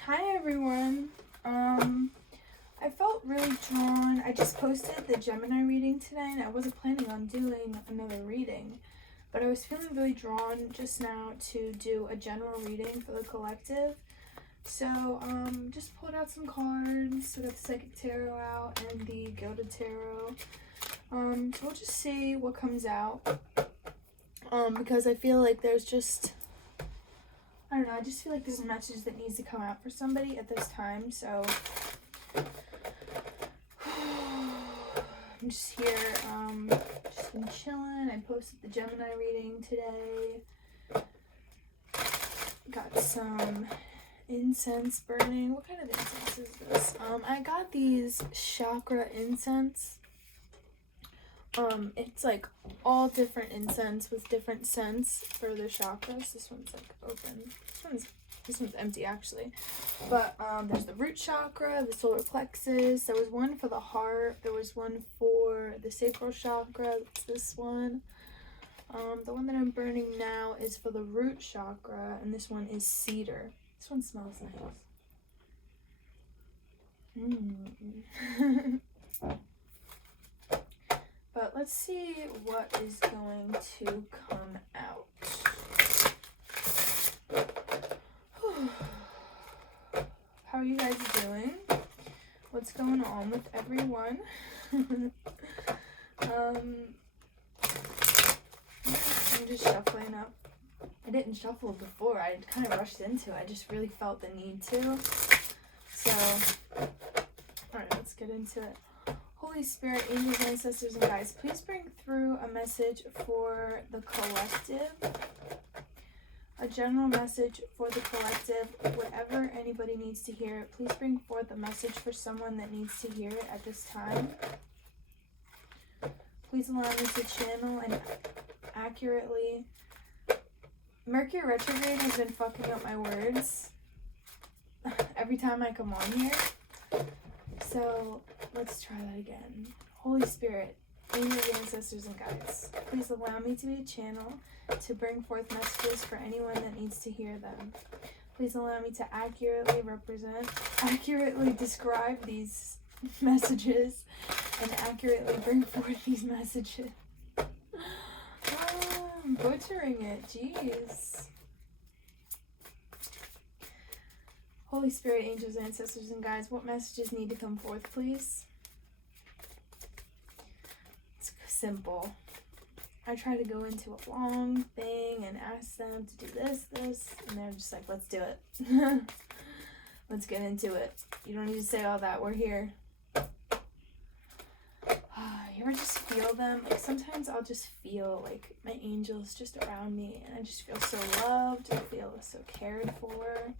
Hi everyone. I felt really drawn. I just posted the Gemini reading today and I wasn't planning on doing another reading, but I was feeling really drawn just now to do a general reading for the collective. So just pulled out some cards. So I got the Psychic Tarot out and the Gilded Tarot. So we'll just see what comes out. Because I feel like there's just, I don't know, I just feel like there's a message that needs to come out for somebody at this time. So I'm just here, just been chilling. I posted the Gemini reading today. Got some incense burning. What kind of incense is this? I got these chakra incense. It's like all different incense with different scents for the chakras. This one's like open. This one's empty actually. But there's the root chakra, the solar plexus. There was one for the heart. There was one for the sacral chakra. That's this one. The one that I'm burning now is for the root chakra, and this one is cedar. This one smells nice. But let's see what is going to come out. How are you guys doing? What's going on with everyone? I'm just shuffling up. I didn't shuffle before. I kind of rushed into it. I just really felt the need to. So, alright, let's get into it. Holy Spirit, angels, ancestors, and guides, please bring through a message for the collective. A general message for the collective. Whatever anybody needs to hear, please bring forth a message for someone that needs to hear it at this time. Please allow me to channel and accurately. Mercury retrograde has been fucking up my words every time I come on here. So let's try that again. Holy Spirit, angels, ancestors, and guides, please allow me to be a channel to bring forth messages for anyone that needs to hear them. Please allow me to accurately describe these messages and accurately bring forth these messages. I'm butchering it, jeez. Holy Spirit, angels, ancestors, and guides, what messages need to come forth, please? It's simple. I try to go into a long thing and ask them to do this, and they're just like, let's do it. Let's get into it. You don't need to say all that. We're here. You ever just feel them? Like sometimes I'll just feel like my angels just around me, and I just feel so loved. I feel so cared for.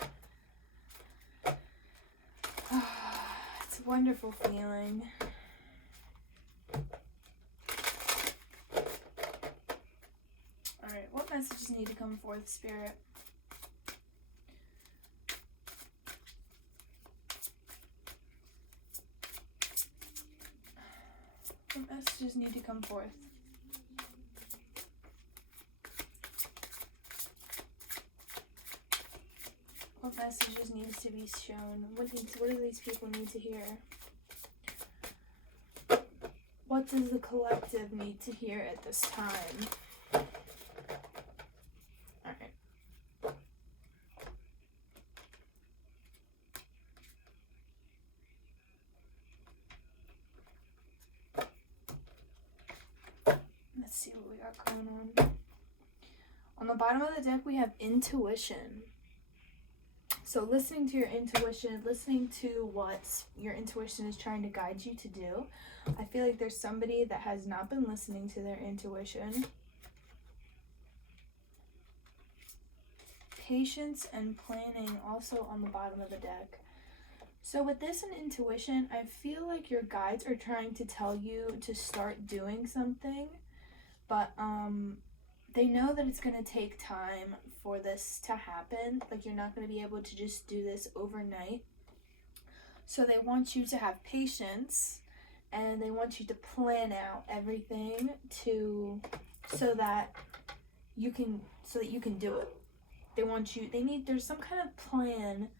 It's a wonderful feeling. Alright, what messages need to come forth, Spirit? What messages need to come forth? What messages needs to be shown? What do these people need to hear? What does the collective need to hear at this time? Alright. Let's see what we got going on. On the bottom of the deck, we have intuition. So listening to your intuition, listening to what your intuition is trying to guide you to do. I feel like there's somebody that has not been listening to their intuition. Patience and planning also on the bottom of the deck. So with this and intuition, I feel like your guides are trying to tell you to start doing something, but they know that it's going to take time for this to happen. Like you're not going to be able to just do this overnight. So they want you to have patience, and they want you to plan out everything so that you can do it. There's some kind of plan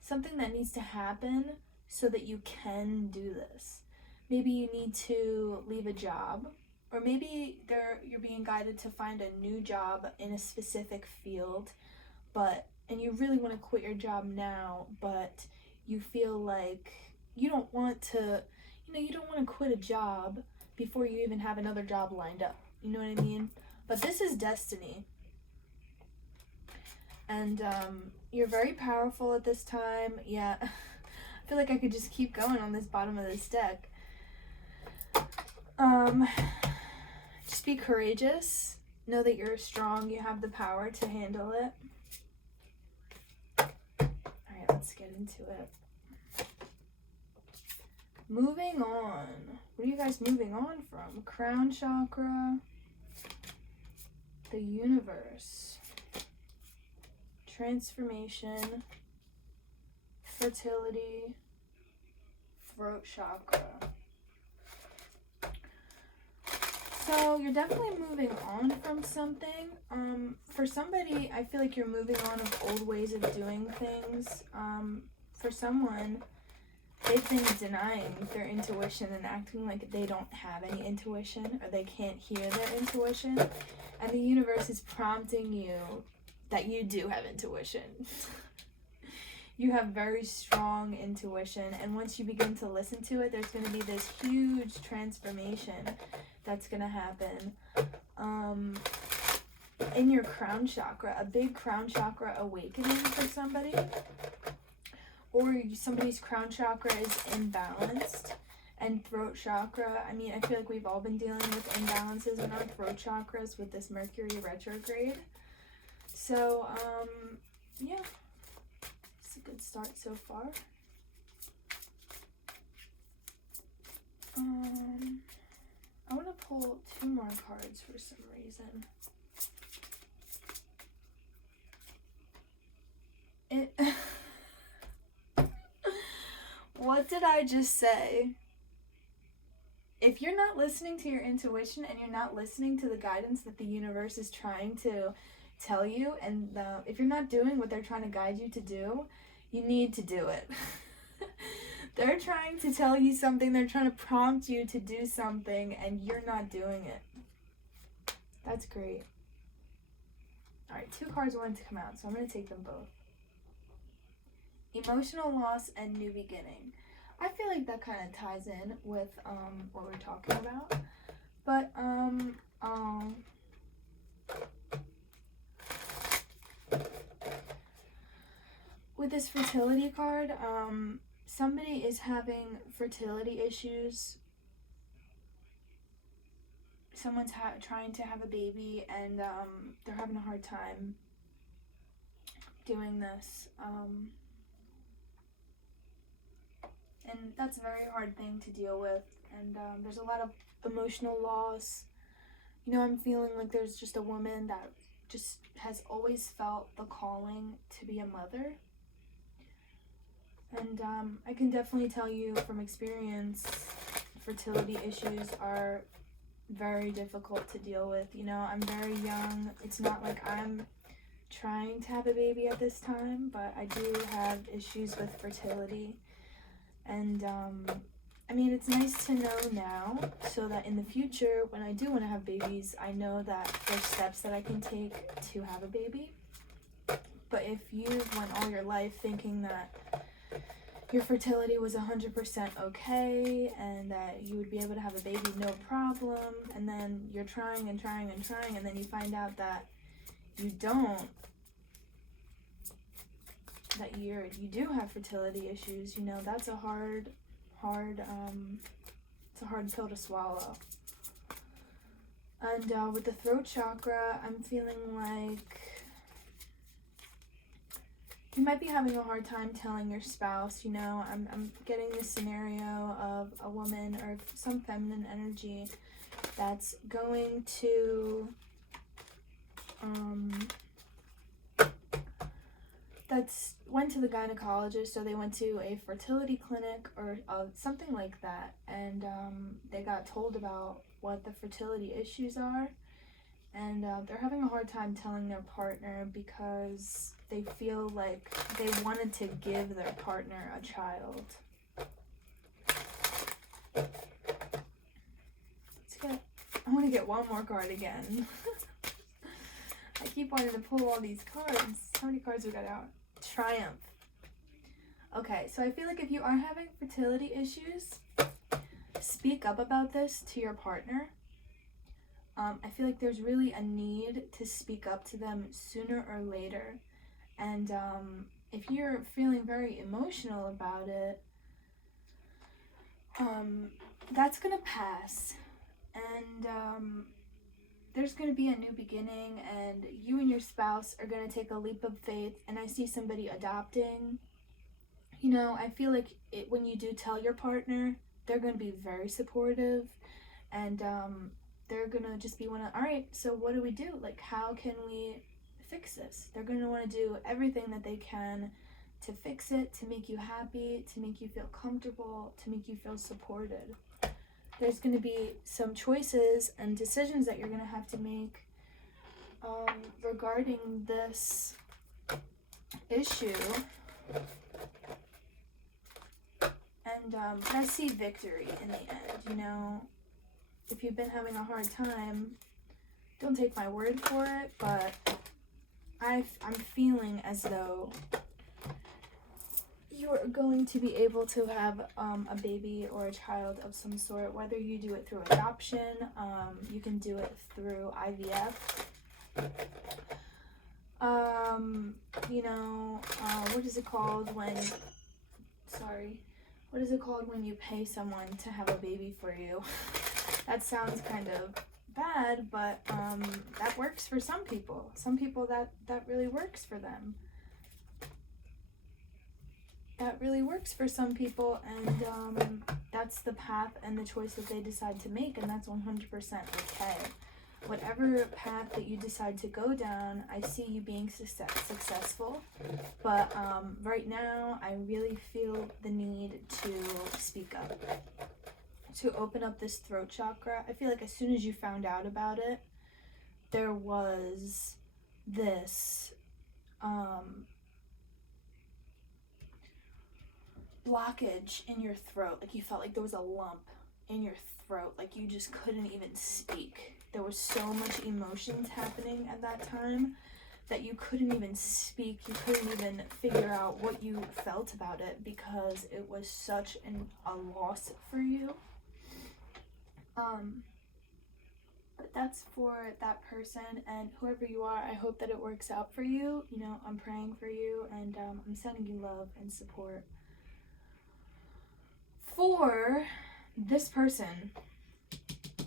something that needs to happen so that you can do this. Maybe you need to leave a job, or maybe you're being guided to find a new job in a specific field, and you really want to quit your job now, but you feel like you don't want to, you don't want to quit a job before you even have another job lined up. You know what I mean? But this is destiny. And you're very powerful at this time. Yeah, I feel like I could just keep going on this bottom of this deck. Just be courageous. Know that you're strong. You have the power to handle it. Alright, let's get into it. Moving on. What are you guys moving on from? Crown chakra. The universe. Transformation. Fertility. Throat chakra. So you're definitely moving on from something. For somebody, I feel like you're moving on of old ways of doing things. For someone, they've been denying their intuition and acting like they don't have any intuition, or they can't hear their intuition. And the universe is prompting you that you do have intuition. You have very strong intuition, and once you begin to listen to it, there's going to be this huge transformation that's going to happen in your crown chakra, a big crown chakra awakening for somebody, or somebody's crown chakra is imbalanced. And throat chakra, I mean, I feel like we've all been dealing with imbalances in our throat chakras with this Mercury retrograde. So, yeah. Good start so far. I want to pull 2 more cards for some reason. What did I just say? If you're not listening to your intuition and you're not listening to the guidance that the universe is trying to tell you, and if you're not doing what they're trying to guide you to do, you need to do it. They're trying to tell you something, they're trying to prompt you to do something, and you're not doing it. That's great. Alright, 2 cards wanted to come out, so I'm going to take them both. Emotional loss and new beginning. I feel like that kind of ties in with what we're talking about. But, with this fertility card, somebody is having fertility issues. Someone's trying to have a baby, and they're having a hard time doing this. And that's a very hard thing to deal with. And there's a lot of emotional loss. You know, I'm feeling like there's just a woman that just has always felt the calling to be a mother. And I can definitely tell you from experience, fertility issues are very difficult to deal with. You know, I'm very young. It's not like I'm trying to have a baby at this time, but I do have issues with fertility. And I mean, it's nice to know now, so that in the future, when I do want to have babies, I know that there's steps that I can take to have a baby. But if you went all your life thinking that your fertility was 100% okay, and that you would be able to have a baby no problem, and then you're trying and trying and trying, and then you find out that you don't, that you do have fertility issues, you know, that's a hard, it's a hard pill to swallow. And with the throat chakra, I'm feeling like you might be having a hard time telling your spouse, you know. I'm getting this scenario of a woman or some feminine energy that's going to, that's went to the gynecologist, so they went to a fertility clinic or something like that, and they got told about what the fertility issues are, and they're having a hard time telling their partner because they feel like they wanted to give their partner a child. I want to get one more card again. I keep wanting to pull all these cards. How many cards we got out? Triumph. Okay, so I feel like if you are having fertility issues, speak up about this to your partner. I feel like there's really a need to speak up to them sooner or later. And if you're feeling very emotional about it, that's going to pass. And there's going to be a new beginning, and you and your spouse are going to take a leap of faith. And I see somebody adopting. You know, I feel like when you do tell your partner, they're going to be very supportive, and they're going to just be all right, so what do we do? Like, how can we fix this? They're going to want to do everything that they can to fix it, to make you happy, to make you feel comfortable, to make you feel supported. There's going to be some choices and decisions that you're going to have to make regarding this issue. And I see victory in the end, you know. If you've been having a hard time, don't take my word for it, but I'm feeling as though you're going to be able to have a baby or a child of some sort, whether you do it through adoption, you can do it through IVF. You know, what is it called when you pay someone to have a baby for you? That sounds kind of bad, but that works for some people. Some people that really works for them. That really works for some people, and that's the path and the choice that they decide to make, and that's 100% okay. Whatever path that you decide to go down, I see you being successful, but right now I really feel the need to speak up, to open up this throat chakra. I feel like as soon as you found out about it, there was this blockage in your throat. Like you felt like there was a lump in your throat, like you just couldn't even speak. There was so much emotions happening at that time that you couldn't even speak. You couldn't even figure out what you felt about it because it was such a loss for you. But that's for that person, and whoever you are, I hope that it works out for you. You know, I'm praying for you, and I'm sending you love and support. For this person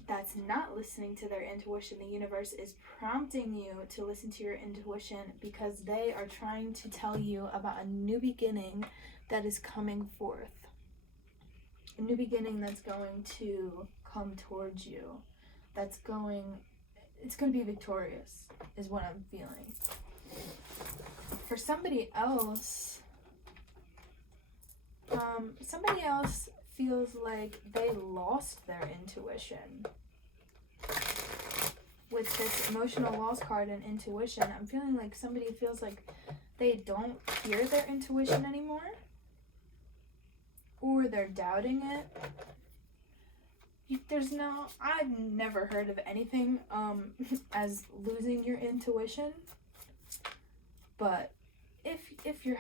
that's not listening to their intuition, the universe is prompting you to listen to your intuition because they are trying to tell you about a new beginning that is coming forth. A new beginning that's going to come towards you. It's going to be victorious, is what I'm feeling. For somebody else feels like they lost their intuition. With this emotional loss card and intuition, I'm feeling like somebody feels like they don't hear their intuition anymore, or they're doubting it. I've never heard of anything as losing your intuition, but if you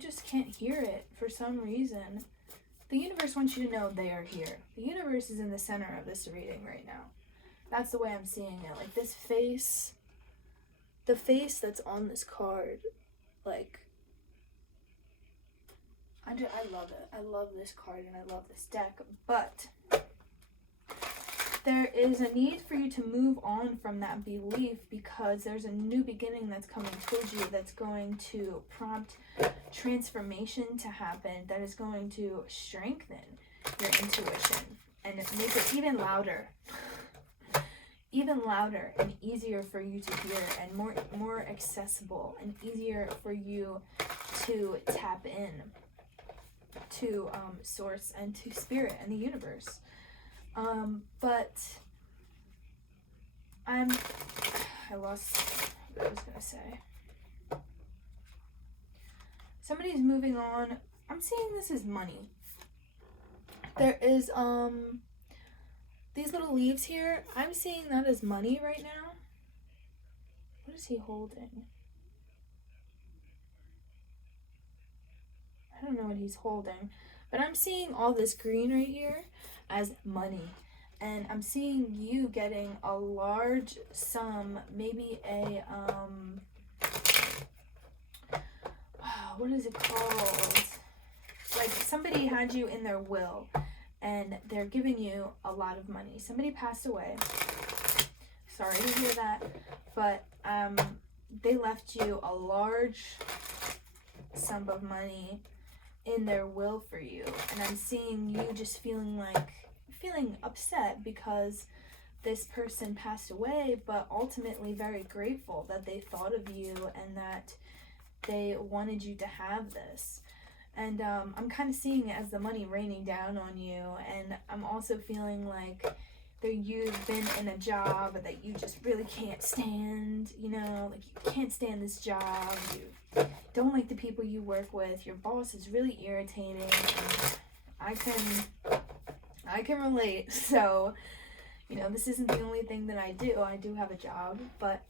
just can't hear it for some reason, the universe wants you to know they are here. The universe is in the center of this reading right now. That's the way I'm seeing it. Like this face, the face that's on this card, like, I love it. I love this card and I love this deck, but there is a need for you to move on from that belief because there's a new beginning that's coming towards you that's going to prompt transformation to happen, that is going to strengthen your intuition and make it even louder and easier for you to hear, and more accessible and easier for you to tap in to source and to spirit and the universe. But I lost what I was gonna say. Somebody's moving on. I'm seeing this as money. There is, these little leaves here. I'm seeing that as money right now. What is he holding? I don't know what he's holding. But I'm seeing all this green right here as money. And I'm seeing you getting a large sum, maybe a, what is it called? Like somebody had you in their will and they're giving you a lot of money. Somebody passed away. Sorry to hear that. But they left you a large sum of money in their will for you. And I'm seeing you just feeling upset because this person passed away, but ultimately very grateful that they thought of you and that they wanted you to have this. And I'm kind of seeing it as the money raining down on you. And I'm also feeling like that you've been in a job that you just really can't stand, you know, like you can't stand this job, you don't like the people you work with, your boss is really irritating. And I can relate. So, you know, this isn't the only thing that I do. I do have a job, but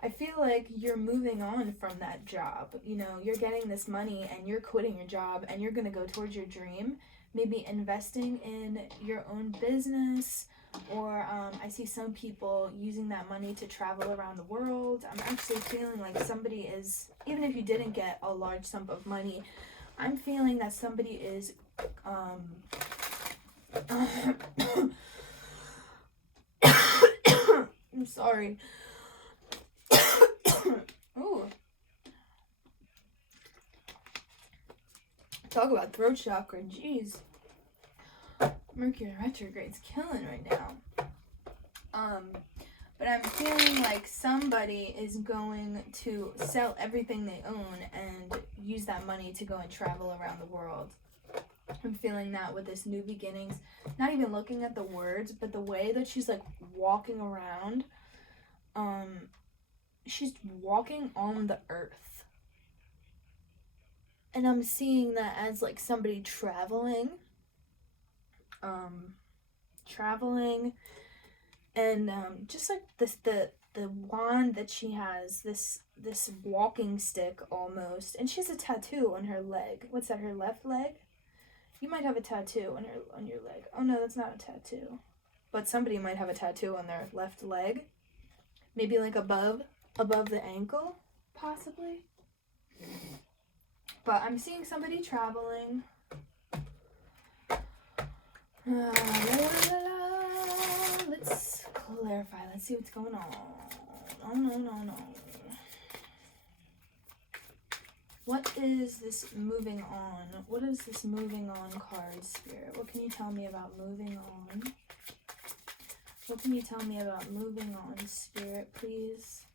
I feel like you're moving on from that job. You know, you're getting this money and you're quitting your job and you're going to go towards your dream. Maybe investing in your own business, or I see some people using that money to travel around the world. I'm actually feeling like somebody is, even if you didn't get a large sum of money, I'm feeling that somebody is I'm sorry. Ooh. Talk about throat chakra, jeez. Mercury retrograde's killing right now. But I'm feeling like somebody is going to sell everything they own and use that money to go and travel around the world. I'm feeling that with this new beginnings. Not even looking at the words, but the way that she's like walking around. She's walking on the earth. And I'm seeing that as like somebody traveling. And just like this, the wand that she has, this walking stick almost, and she has a tattoo on her leg. What's that, her left leg? You might have a tattoo on your leg. Oh no, that's not a tattoo. But somebody might have a tattoo on their left leg. Maybe like above the ankle, possibly. But I'm seeing somebody traveling. Let's clarify. Let's see what's going on. No. What is this moving on? What is this moving on card, Spirit? What can you tell me about moving on? What can you tell me about moving on, Spirit, please?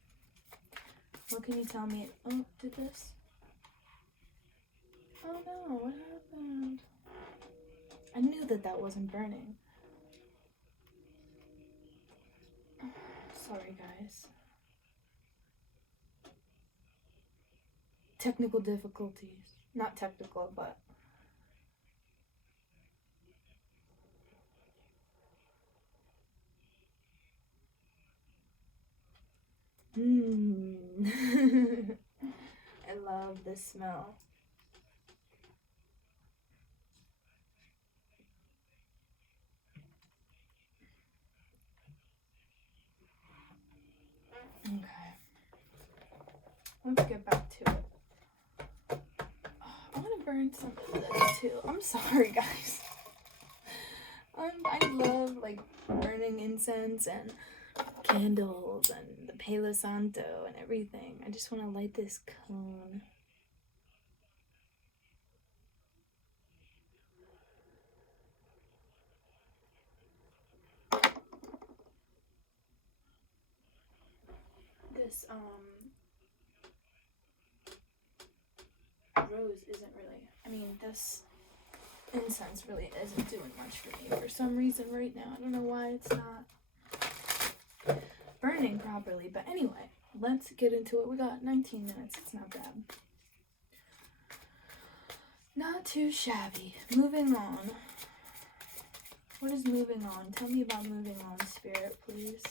What can you tell me? Oh, did this? Oh no, what happened? I knew that wasn't burning. Sorry, guys. Technical difficulties. Not technical, but... I love this smell. Okay. Let's get back to it. I want to burn some of this too. I'm sorry, guys. I love like burning incense and candles and the Palo Santo and everything. I just want to light this cone. This rose isn't really, I mean, this incense really isn't doing much for me for some reason right now. I don't know why it's not burning properly, but anyway, let's get into it. We got 19 minutes. It's not bad. Not too shabby. Moving on. What is moving on? Tell me about moving on, Spirit, please.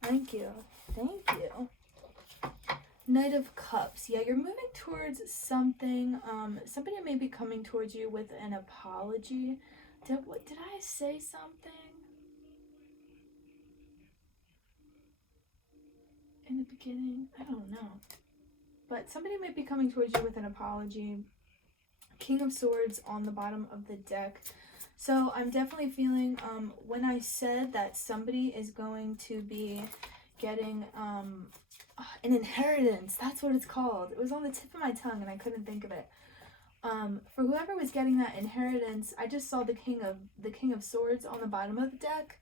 Thank you. Thank you. Knight of Cups. Yeah, you're moving towards something. Somebody may be coming towards you with an apology. Did I say something in the beginning? I don't know. But somebody might be coming towards you with an apology. King of Swords on the bottom of the deck. So I'm definitely feeling, when I said that somebody is going to be getting an inheritance, that's what it's called. It was on the tip of my tongue and I couldn't think of it. For whoever was getting that inheritance, I just saw the King of Swords on the bottom of the deck.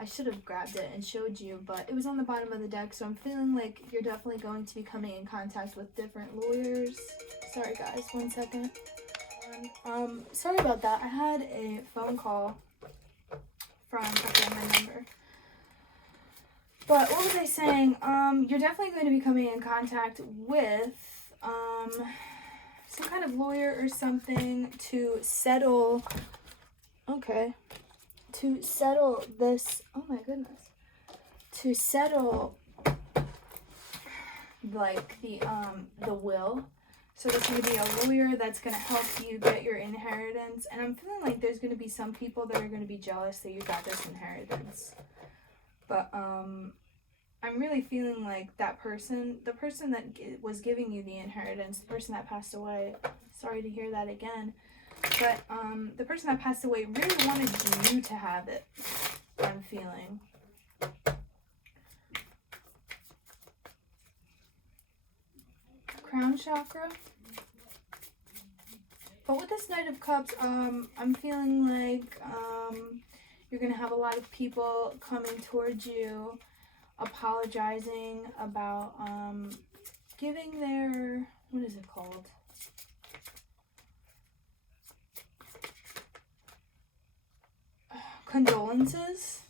I should have grabbed it and showed you, but it was on the bottom of the deck, so I'm feeling like you're definitely going to be coming in contact with different lawyers. Sorry guys, 1 second. Sorry about that. I had a phone call from a family member. But what was I saying? You're definitely going to be coming in contact with some kind of lawyer or something to settle. Okay. To settle this. Oh my goodness. To settle like the will. So there's going to be a lawyer that's going to help you get your inheritance. And I'm feeling like there's going to be some people that are going to be jealous that you got this inheritance. But I'm really feeling like that person, the person that was giving you the inheritance, the person that passed away, sorry to hear that again, but the person that passed away really wanted you to have it, I'm feeling. Crown chakra. But with this Knight of Cups, I'm feeling like you're going to have a lot of people coming towards you, apologizing about giving their, what is it called? Condolences.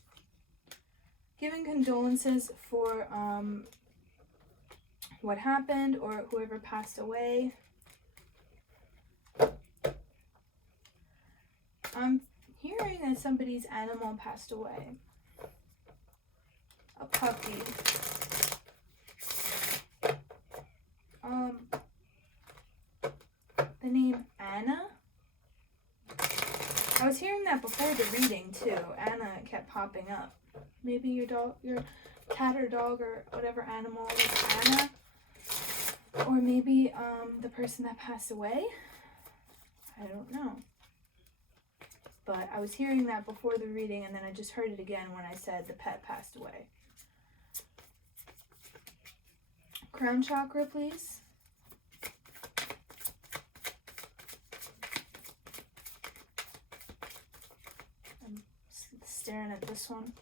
Giving condolences for what happened or whoever passed away. I'm hearing that somebody's animal passed away. A puppy. The name Anna? I was hearing that before the reading too. Anna kept popping up. Maybe your dog, your cat or dog or whatever animal was Anna. Or maybe the person that passed away. I don't know. But I was hearing that before the reading, and then I just heard it again when I said the pet passed away. Crown chakra, please. I'm staring at this one.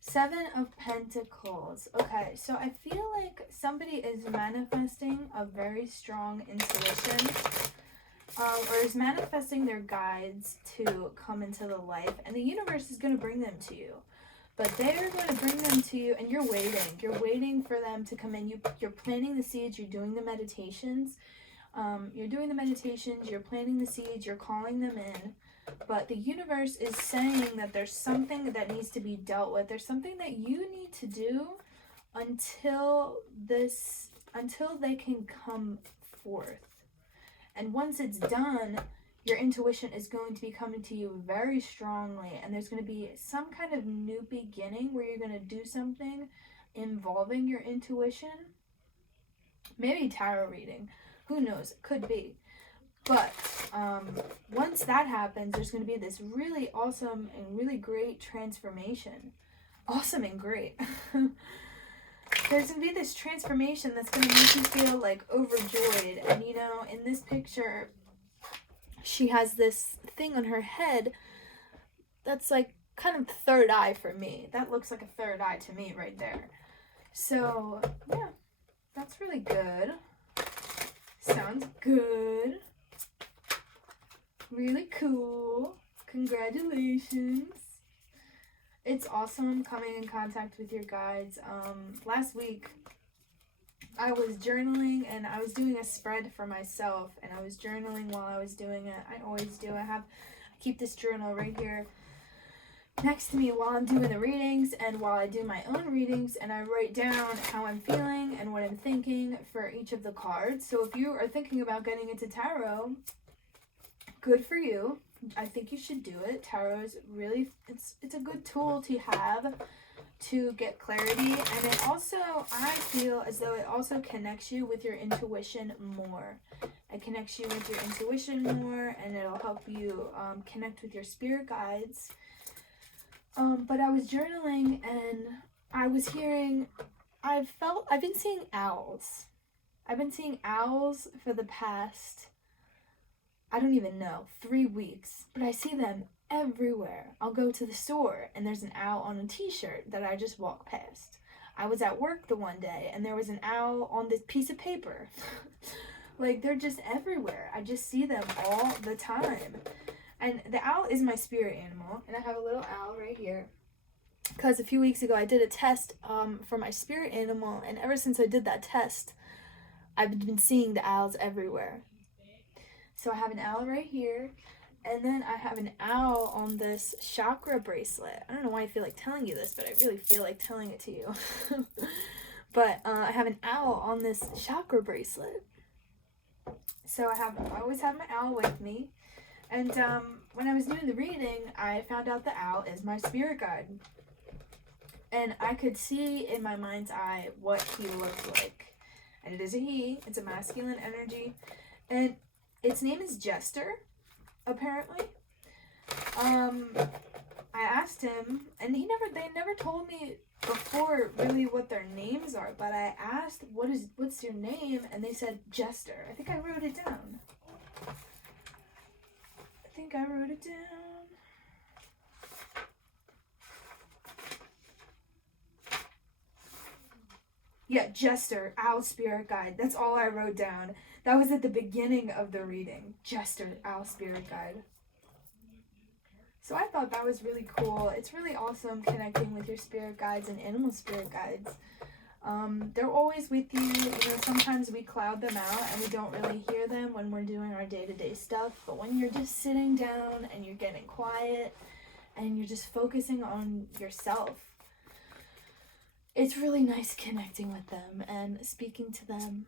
Seven of Pentacles. Okay, so I feel like somebody is manifesting a very strong intuition. Or is manifesting their guides to come into the life, and the universe is going to bring them to you, but they're going to bring them to you, and you're waiting for them to come in. You're planting the seeds, you're doing the meditations, you're planting the seeds, you're calling them in, but the universe is saying that there's something that needs to be dealt with. There's something that you need to do until they can come forth. And once it's done, your intuition is going to be coming to you very strongly. And there's going to be some kind of new beginning where you're going to do something involving your intuition. Maybe tarot reading. Who knows? It could be. But once that happens, there's going to be this really awesome and really great transformation. Awesome and great. There's going to be this transformation that's going to make you feel like overjoyed. And you know, in this picture, she has this thing on her head that's like kind of third eye for me. That looks like a third eye to me right there. So, yeah, that's really good. Sounds good. Really cool. Congratulations. It's awesome coming in contact with your guides. Last week, I was journaling and I was doing a spread for myself, and I was journaling while I was doing it. I always do. I keep this journal right here next to me while I'm doing the readings and while I do my own readings, and I write down how I'm feeling and what I'm thinking for each of the cards. So if you are thinking about getting into tarot, good for you. I think you should do it. Tarot is really, it's a good tool to have to get clarity, and it also, I feel as though it also connects you with your intuition more. It connects you with your intuition more, and it'll help you connect with your spirit guides. But I was journaling and I was hearing, I've been seeing owls. I've been seeing owls for the past, I don't even know, 3 weeks, but I see them everywhere. I'll go to the store and there's an owl on a t-shirt that I just walk past. I was at work the one day and there was an owl on this piece of paper. Like, they're just everywhere. I just see them all the time. And the owl is my spirit animal, and I have a little owl right here. Because a few weeks ago I did a test for my spirit animal, and ever since I did that test, I've been seeing the owls everywhere. So I have an owl right here, and then I have an owl on this chakra bracelet. I don't know why I feel like telling you this, but I really feel like telling it to you. But I have an owl on this chakra bracelet. So I always have my owl with me. And when I was doing the reading, I found out the owl is my spirit guide. And I could see in my mind's eye what he looked like. And it is a he. It's a masculine energy. And its name is Jester, apparently. I asked him, and they never told me before really what their names are, but I asked, what's your name? And they said Jester. I think I wrote it down. Yeah, Jester, owl spirit guide. That's all I wrote down. That was at the beginning of the reading. Jester, owl spirit guide. So I thought that was really cool. It's really awesome connecting with your spirit guides and animal spirit guides. They're always with you. You know, sometimes we cloud them out and we don't really hear them when we're doing our day-to-day stuff. But when you're just sitting down and you're getting quiet and you're just focusing on yourself, it's really nice connecting with them and speaking to them.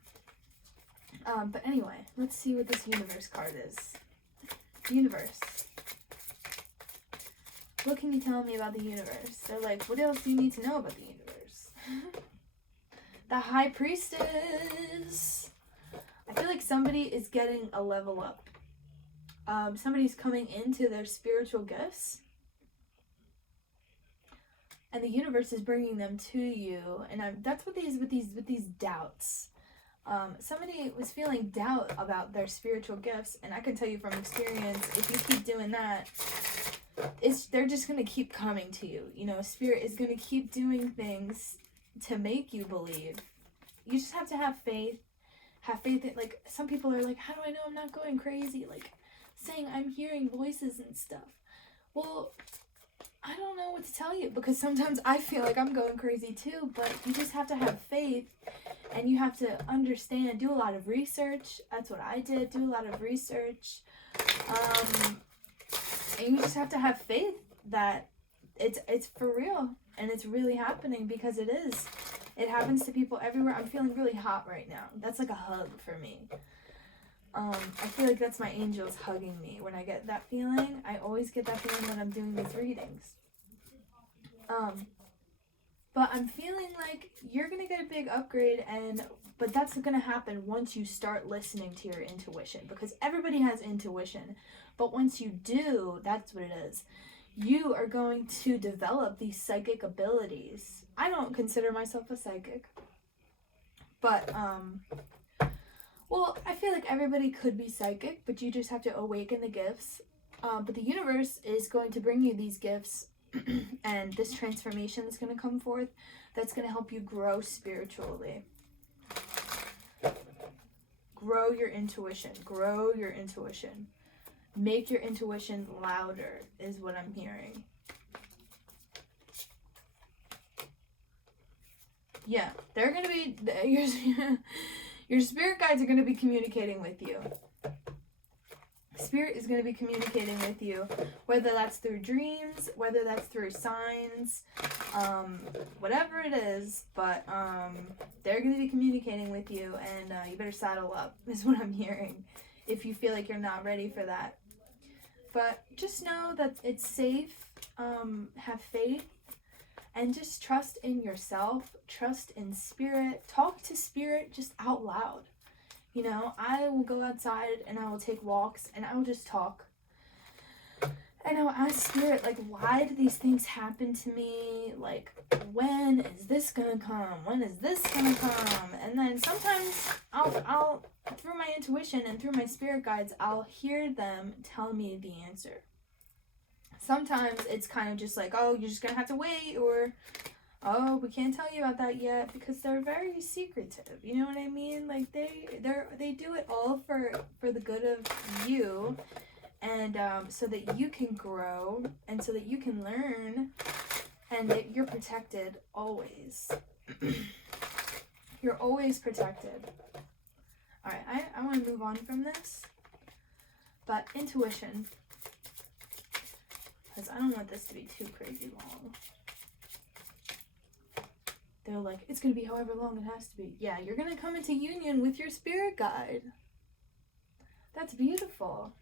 But anyway, let's see what this universe card is. Universe. What can you tell me about the universe? They're like, what else do you need to know about the universe? The High Priestess. I feel like somebody is getting a level up. Somebody's coming into their spiritual gifts. And the universe is bringing them to you. And that's what with these doubts. Somebody was feeling doubt about their spiritual gifts. And I can tell you from experience, if you keep doing that, they're just going to keep coming to you. You know, spirit is going to keep doing things to make you believe. You just have to have faith. Have faith in, like, some people are like, how do I know I'm not going crazy? Like, saying I'm hearing voices and stuff. Well, I don't know what to tell you, because sometimes I feel like I'm going crazy too, but you just have to have faith, and you have to understand, do a lot of research. That's what I did, do a lot of research. And you just have to have faith that it's for real, and it's really happening, because it is. It happens to people everywhere. I'm feeling really hot right now. That's like a hug for me. I feel like that's my angels hugging me. When I get that feeling, I always get that feeling when I'm doing these readings. But I'm feeling like you're going to get a big upgrade, but that's going to happen once you start listening to your intuition, because everybody has intuition. But once you do, that's what it is. You are going to develop these psychic abilities. I don't consider myself a psychic, but, well, I feel like everybody could be psychic, but you just have to awaken the gifts. But the universe is going to bring you these gifts and this transformation that's going to come forth, that's going to help you grow spiritually. Grow your intuition. Grow your intuition. Make your intuition louder is what I'm hearing. Yeah, they're going to be, your spirit guides are going to be communicating with you. Spirit is going to be communicating with you, whether that's through dreams, whether that's through signs, whatever it is, but they're going to be communicating with you, and you better saddle up, is what I'm hearing, if you feel like you're not ready for that. But just know that it's safe, have faith, and just trust in yourself, trust in spirit, talk to spirit just out loud. You know, I will go outside and I will take walks and I will just talk. And I will ask spirit, like, why do these things happen to me? Like, when is this gonna come? When is this gonna come? And then sometimes I'll through my intuition and through my spirit guides, I'll hear them tell me the answer. Sometimes it's kind of just like, oh, you're just gonna have to wait, or oh, we can't tell you about that yet, because they're very secretive. You know what I mean? Like they do it all for the good of you, and so that you can grow and so that you can learn, and that you're protected always. You're always protected. All right, I want to move on from this, but intuition, because I don't want this to be too crazy long. They're like, it's going to be however long it has to be. Yeah, you're going to come into union with your spirit guide. That's beautiful.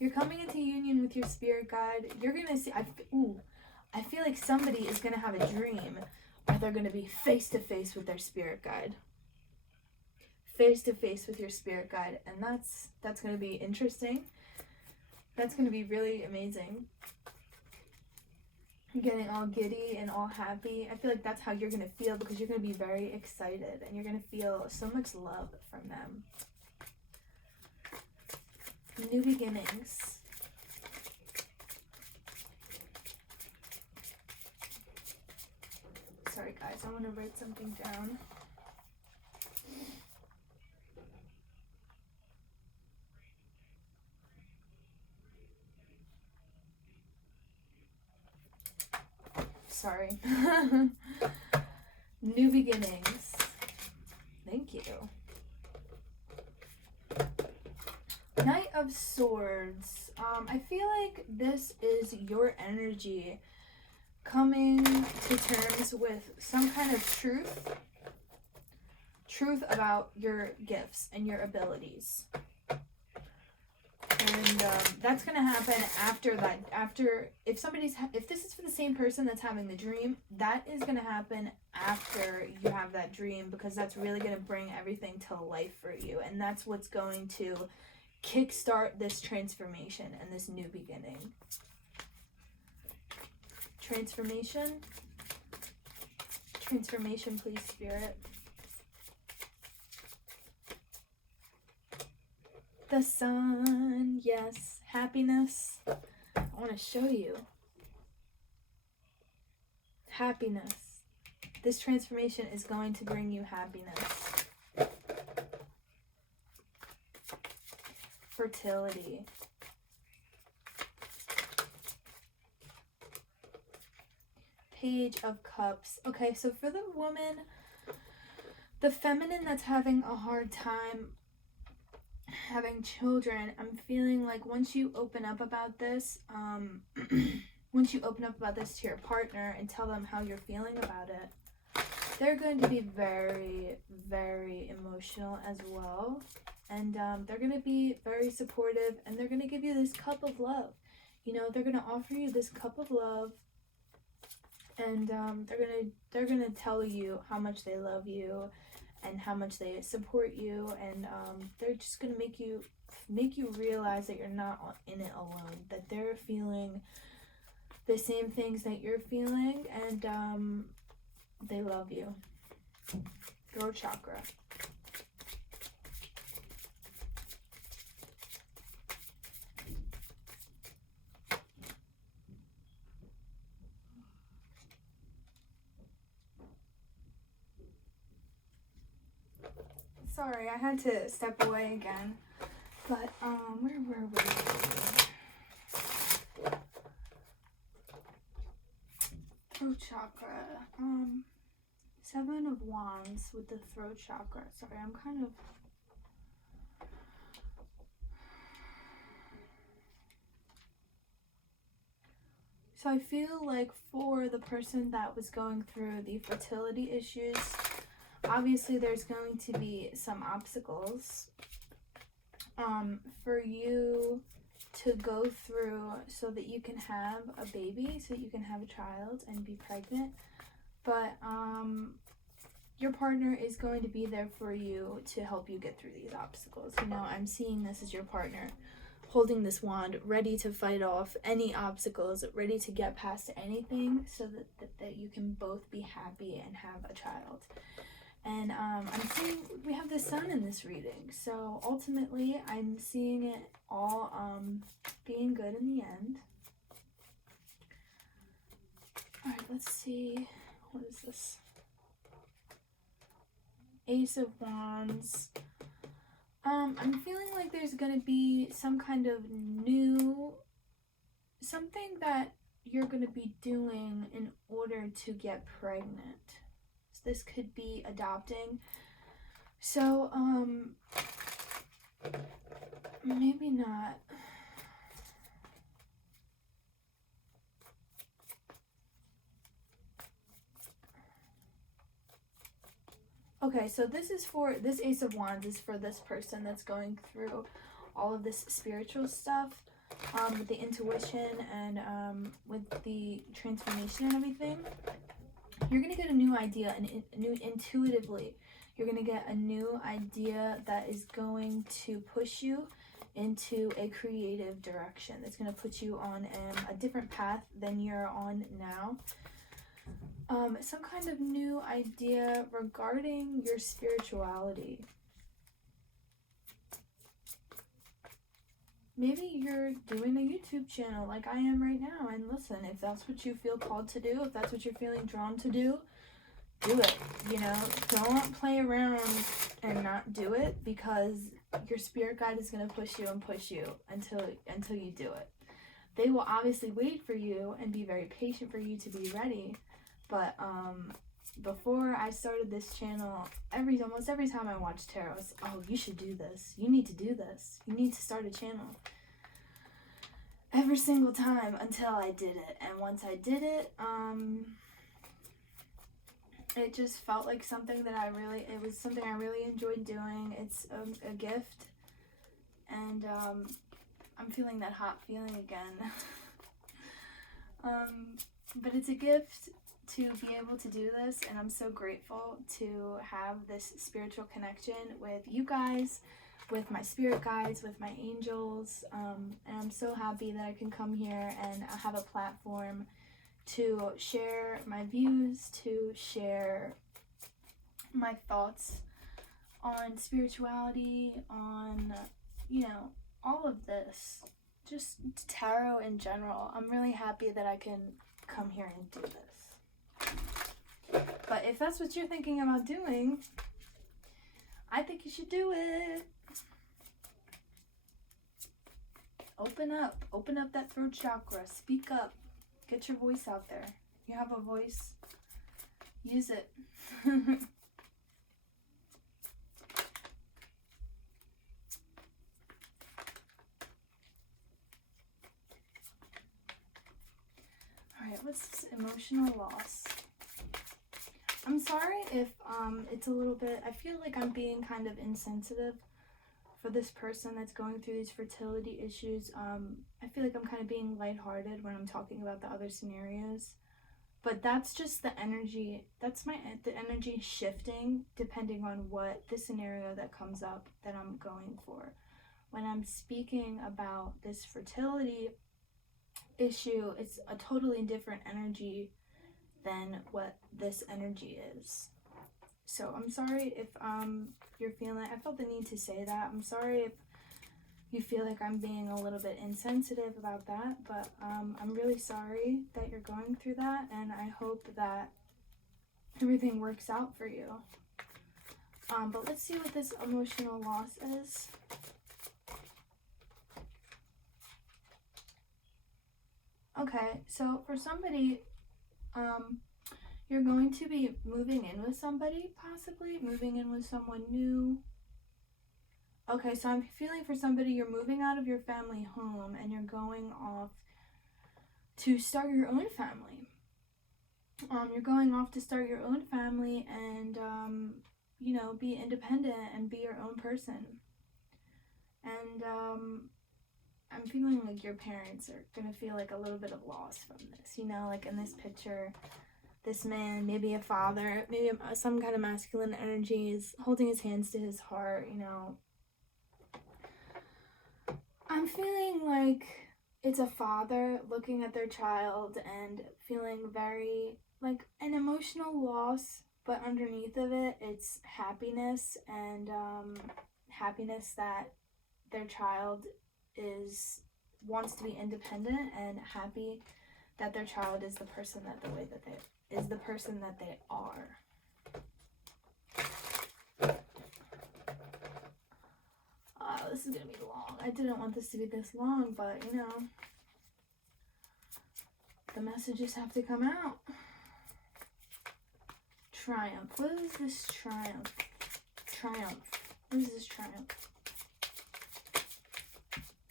You're coming into union with your spirit guide. You're going to see, I feel like somebody is going to have a dream where they're going to be face to face with their spirit guide. Face to face with your spirit guide. And that's going to be interesting. That's going to be really amazing. Getting all giddy and all happy. I feel like that's how you're going to feel, because you're going to be very excited and you're going to feel so much love from them. New beginnings. Sorry guys, I want to write something down. Sorry. New beginnings. Thank you. Knight of Swords. I feel like this is your energy coming to terms with some kind of truth about your gifts and your abilities. And that's going to happen after that. If this is for the same person that's having the dream, that is going to happen after you have that dream, because that's really going to bring everything to life for you. And that's what's going to kickstart this transformation and this new beginning. Transformation. Transformation, please, Spirit. The sun, yes, happiness. I want to show you. Happiness. This transformation is going to bring you happiness. Fertility. Page of Cups. Okay, so for the woman, the feminine that's having a hard time having children, I'm feeling like once you open up about this, once you open up about this to your partner and tell them how you're feeling about it, they're going to be very, very emotional as well. And they're going to be very supportive, and they're going to give you this cup of love. You know, they're going to offer you this cup of love, and they're gonna tell you how much they love you and how much they support you, and they're just gonna make you realize that you're not in it alone, that they're feeling the same things that you're feeling, and they love you. Throat chakra. Sorry, I had to step away again. But, where were we? Throat chakra. Seven of Wands with the throat chakra. Sorry, I'm kind of... So I feel like for the person that was going through the fertility issues, obviously there's going to be some obstacles for you to go through so that you can have a baby, so that you can have a child and be pregnant. But your partner is going to be there for you to help you get through these obstacles. You know, I'm seeing this as your partner holding this wand, ready to fight off any obstacles, ready to get past anything so that you can both be happy and have a child. And I'm seeing we have the sun in this reading. So ultimately, I'm seeing it all being good in the end. All right, let's see. What is this? Ace of Wands. I'm feeling like there's gonna be some kind of something that you're gonna be doing in order to get pregnant. So this could be adopting. So, maybe not. Okay, so this Ace of Wands is for this person that's going through all of this spiritual stuff, with the intuition and with the transformation and everything. You're going to get a new idea, and intuitively, you're going to get a new idea that is going to push you into a creative direction. That's going to put you on a different path than you're on now. Some kind of new idea regarding your spirituality. Maybe you're doing a YouTube channel like I am right now, and listen, if that's what you feel called to do, if that's what you're feeling drawn to do it. You know, don't play around and not do it, because your spirit guide is going to push you until you do it. They will obviously wait for you and be very patient for you to be ready. But before I started this channel, almost every time I watched tarot, it's, oh, you should do this. You need to do this. You need to start a channel. Every single time until I did it. And once I did it, it just felt like something that it was something I really enjoyed doing. It's a gift. And I'm feeling that hot feeling again. But it's a gift to be able to do this, and I'm so grateful to have this spiritual connection with you guys, with my spirit guides, with my angels, and I'm so happy that I can come here and have a platform to share my views, to share my thoughts on spirituality, on, you know, all of this, just tarot in general. I'm really happy that I can come here and do this. But if that's what you're thinking about doing, I think you should do it. Open up that throat chakra, speak up, get your voice out there. You have a voice, use it. Alright, what's this? Emotional loss. I'm sorry if it's a little bit, I feel like I'm being kind of insensitive for this person that's going through these fertility issues. I feel like I'm kind of being lighthearted when I'm talking about the other scenarios. But that's just the energy, the energy shifting depending on what the scenario that comes up that I'm going for. When I'm speaking about this fertility issue, it's a totally different energy than what this energy is. So I'm sorry if you're feeling, I felt the need to say that. I'm sorry if you feel like I'm being a little bit insensitive about that, but I'm really sorry that you're going through that, and I hope that everything works out for you. But let's see what this emotional loss is. Okay, so for somebody, You're going to be moving in with somebody, possibly moving in with someone new. Okay, so I'm feeling for somebody, you're moving out of your family home and you're going off to start your own family. You're going off to start your own family and, you know, be independent and be your own person. And I'm feeling like your parents are going to feel like a little bit of loss from this, you know, like in this picture, this man, maybe a father, maybe some kind of masculine energy is holding his hands to his heart, you know. I'm feeling like it's a father looking at their child and feeling very, like, an emotional loss, but underneath of it, it's happiness and happiness that their child wants to be independent and happy that their child is the person that the person that they are. This is gonna be long. I didn't want this to be this long, but you know, the messages have to come out. Triumph. What is this triumph? Triumph. What is this triumph?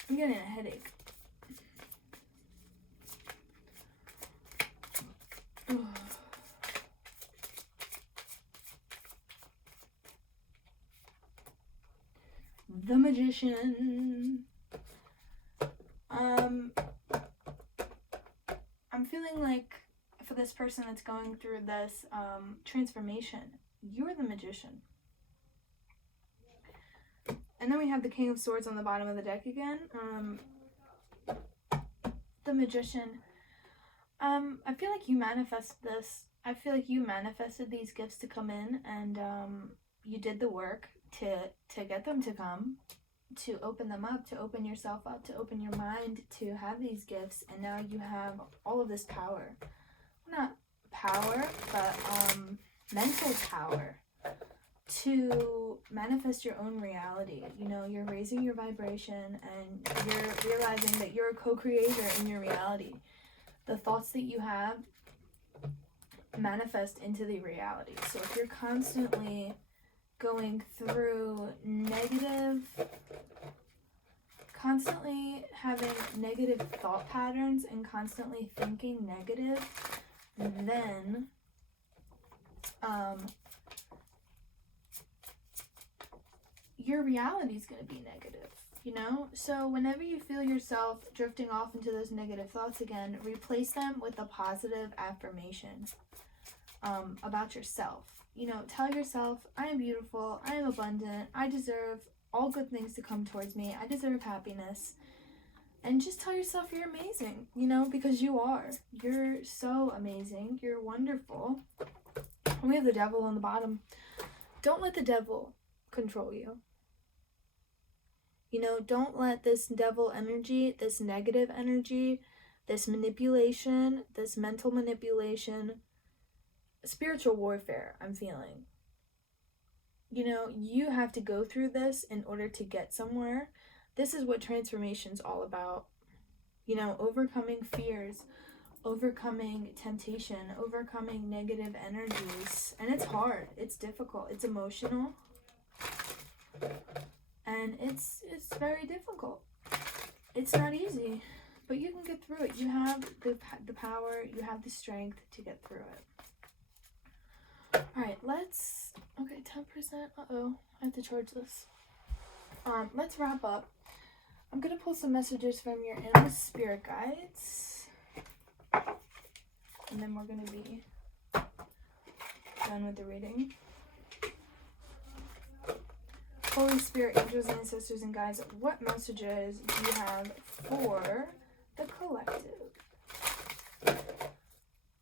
I'm getting a headache. Ugh. The Magician. I'm feeling like for this person that's going through this transformation, you're the Magician. And then we have the King of Swords on the bottom of the deck again. The Magician. I feel like you manifested this. I feel like you manifested these gifts to come in, and you did the work to get them to come, to open them up, to open yourself up, to open your mind to have these gifts, and now you have all of this power. Not power, but mental power to manifest your own reality. You know, you're raising your vibration and you're realizing that you're a co-creator in your reality. The thoughts that you have manifest into the reality. So if you're constantly going through constantly having negative thought patterns and constantly thinking negative, then your reality is going to be negative, you know? So whenever you feel yourself drifting off into those negative thoughts again, replace them with a positive affirmation about yourself. You know, tell yourself, I am beautiful, I am abundant, I deserve all good things to come towards me, I deserve happiness. And just tell yourself you're amazing, you know, because you are. You're so amazing, you're wonderful. And we have the Devil on the bottom. Don't let the devil control you. You know, don't let this devil energy, this negative energy, this manipulation, this mental manipulation, spiritual warfare, I'm feeling. You know, you have to go through this in order to get somewhere. This is what transformation's all about. You know, overcoming fears, overcoming temptation, overcoming negative energies. And it's hard, it's difficult, it's emotional. And it's very difficult. It's not easy, but you can get through it. You have the power, you have the strength to get through it. Alright, okay, 10%, I have to charge this. Let's wrap up. I'm gonna pull some messages from your animal spirit guides, and then we're gonna be done with the reading. Holy Spirit, angels, ancestors, and guides, what messages do you have for the collective?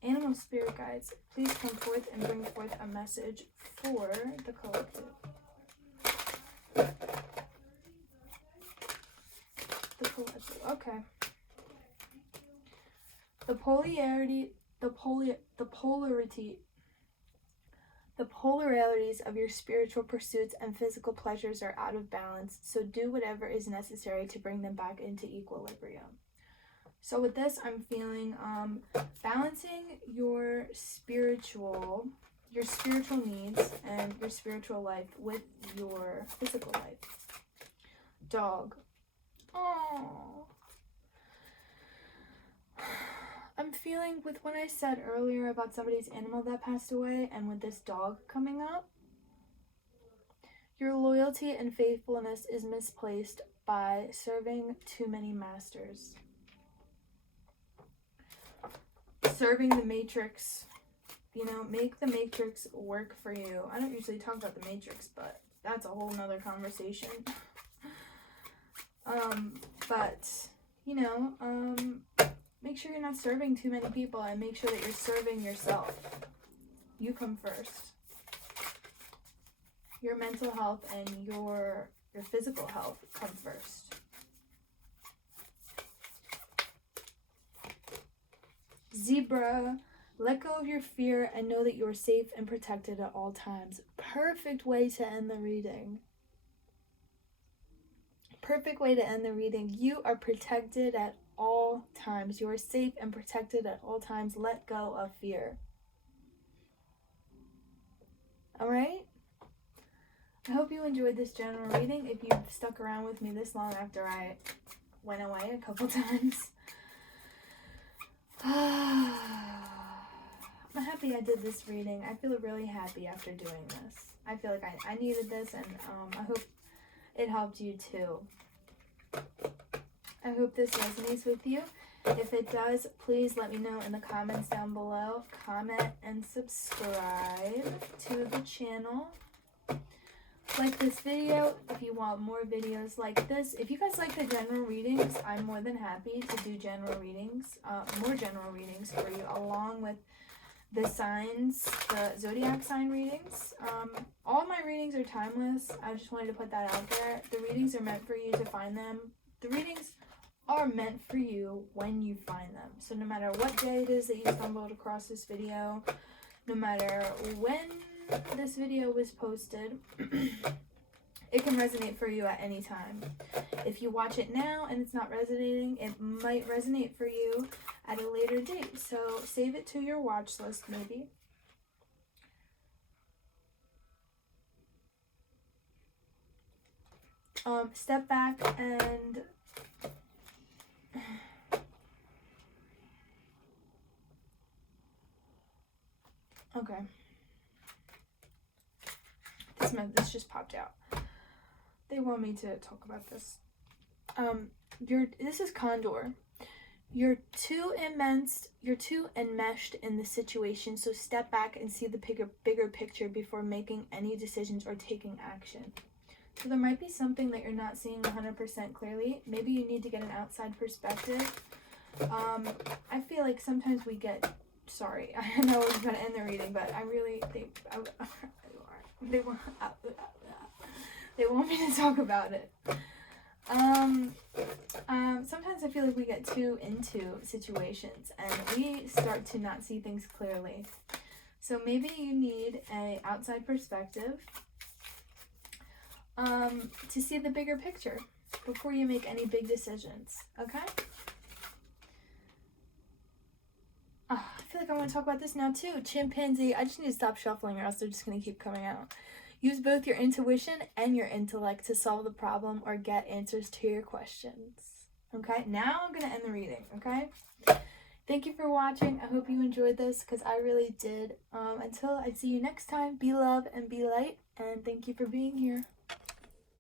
Animal spirit guides, please come forth and bring forth a message for the collective. The collective, okay. The polarities of your spiritual pursuits and physical pleasures are out of balance, so do whatever is necessary to bring them back into equilibrium. So with this, I'm feeling balancing your spiritual needs and your spiritual life with your physical life. Dog. Oh. I'm feeling with what I said earlier about somebody's animal that passed away and with this dog coming up, your loyalty and faithfulness is misplaced by serving too many masters. Serving the matrix, you know, make the matrix work for you. I don't usually talk about the matrix, but that's a whole nother conversation. But, you know, make sure you're not serving too many people and make sure that you're serving yourself. You come first. Your mental health and your physical health come first. Zebra, let go of your fear and know that you are safe and protected at all times. Perfect way to end the reading. Perfect way to end the reading. You are protected at all times. You are safe and protected at all times. Let go of fear. Alright? I hope you enjoyed this general reading. If you've stuck around with me this long after I went away a couple times. I'm happy I did this reading. I feel really happy after doing this. I feel like I needed this, and I hope it helped you too. I hope this resonates with you. If it does, please let me know in the comments down below. Comment and subscribe to the channel. Like this video if you want more videos like this. If you guys like the general readings, I'm more than happy to do general readings, more general readings for you, along with the signs, the zodiac sign readings. All my readings are timeless. I just wanted to put that out there. The readings are meant for you to find them. The readings are meant for you when you find them. So no matter what day it is that you stumbled across this video, no matter when this video was posted, it can resonate for you at any time. If you watch it now and it's not resonating, it might resonate for you at a later date. So save it to your watch list maybe. Step back and okay. This just popped out. They want me to talk about this. This is Condor. You're too enmeshed in the situation, so step back and see the bigger picture before making any decisions or taking action. So there might be something that you're not seeing 100% clearly. Maybe you need to get an outside perspective. I feel like sometimes we get, sorry, I know we're going to end the reading, but I really, they want me to talk about it. Sometimes I feel like we get too into situations and we start to not see things clearly. So maybe you need an outside perspective to see the bigger picture before you make any big decisions, okay? I feel like I want to talk about this now too. Chimpanzee. I just need to stop shuffling or else they're just going to keep coming out. Use both your intuition and your intellect to solve the problem or get answers to your questions. Okay, now I'm going to end the reading, okay? Thank you for watching. I hope you enjoyed this because I really did. Until I see you next time, be love and be light. And thank you for being here.